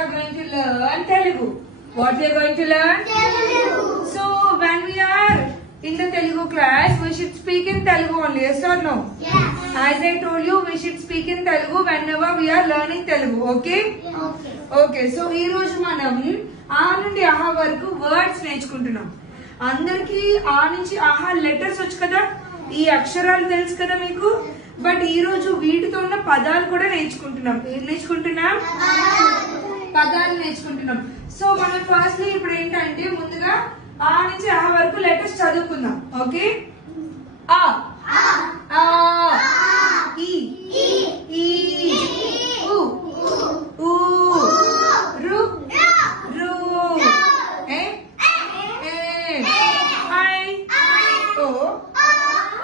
are going to learn Telugu. What we are going to learn? Telugu. So when we are in the Telugu class, we should speak in Telugu only. Yes or no? Yes. As I told you, we should speak in Telugu whenever we are learning Telugu. Okay? Okay. Okay. So ఈ రోజు మనం ఆ నుండి ఆహా వరకు words నేర్చుకుంటున్నాం. అందరికి ఆ నుంచి ఆహా లెటర్స్ వచ్చు కదా, ఈ అక్షరాలు తెలుసు కదా మీకు. బట్ ఈ రోజు వీటితో ఉన్న పదాలు కూడా నేర్చుకుంటున్నాం. ఏం నేర్చుకుంటున్నాం? పదాలు నేర్చుకుంటున్నాం. సో మనం ఫస్ట్లీ ఇప్పుడు ఏంటంటే ముందుగా ఆ నుంచి ఆ వరకు లెటర్స్ చదువుకుందాం. ఓకే? ఆ ఆ ఈ ఈ ఉ ఊ రు రు ఏ ఏ ఐ ఓ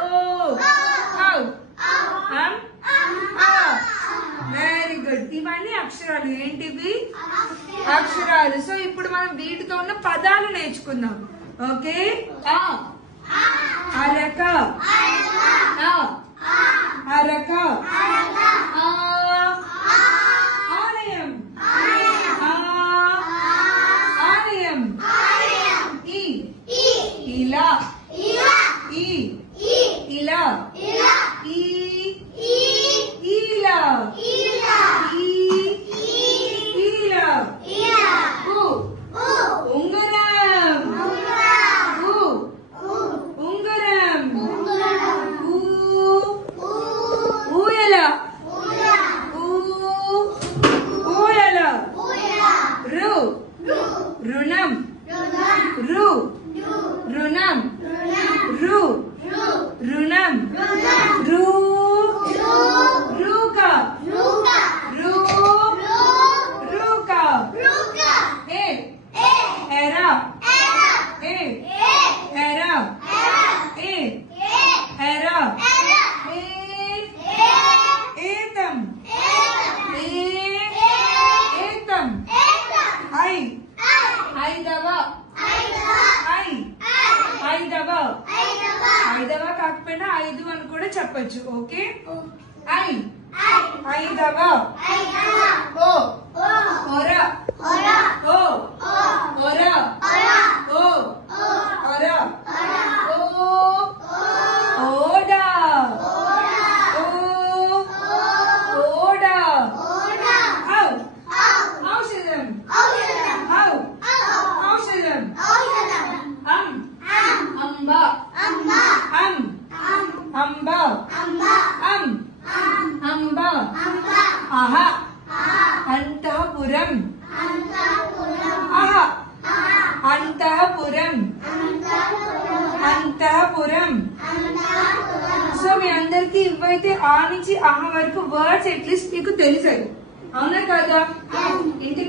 ఓ ఔ వెరీ గుడ్. ఇవన్నీ అక్షరాలు. ఏంటివి? అక్షరాలు. సో ఇప్పుడు మనం వీటితో ఉన్న పదాలు నేర్చుకుందాం. ఓకే? ఆ అరక ఆ అరక ఆ ఆలయం ఆ ఆలయం ఈ ఇలా ఈ ఇలా ఈ ఈలా ఈలా ఉ ఉంగరం ఉ ఉంగరం ఊ ఊయల ఊయల రు రుణం రు రుణం రు రుణం రు రూక రు రూక ఏ ఎరా ఏ ఎరా ఏ ఎరా ఏ ఏతం ఏ ఏతం ఐ ఐదవ ఐ ఐదవ ఐదవ కాకపోయినా ఐదు అని కూడా చెప్పచ్చు. ఓకే? ఐ ఐదవ ఓ ఒర ఓ ఒర ఓ ఒర ఓ ఓడా ఓ ఓడా ఔ ఔషధం ఔ ఔషధం అంబ అంబ అంబ అహ అంతఃపురం అహ అంతఃపురం అంతఃపురం. సో మీ అందరికి ఇవైతే ఆ నుంచి ఆహ వరకు వర్డ్స్ అట్లీస్ట్ మీకు తెలిసాయి. అవునా కదా? ఇంటికి